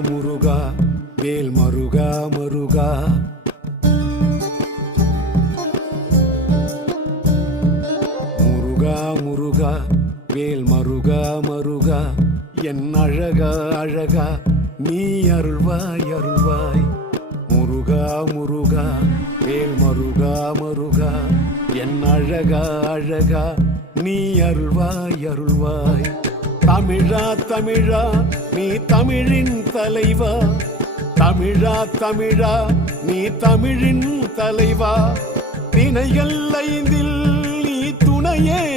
முருகா வேல் மருகா மருகா. முருகா முருகா வேல் மருகா மருகா. என் அழகா அழகா நீ அருள்வாய் அருள்வாய். முருகா முருகா வேல் மருகா மருகா. என் அழகா அழகா நீ அருள்வாய் அருள்வாய். தமிழா தமிழா நீ தமிழின் தலைவா. தமிழா தமிழா நீ தமிழின் தலைவா. திணைகள் ஐந்தில் நீ துணையே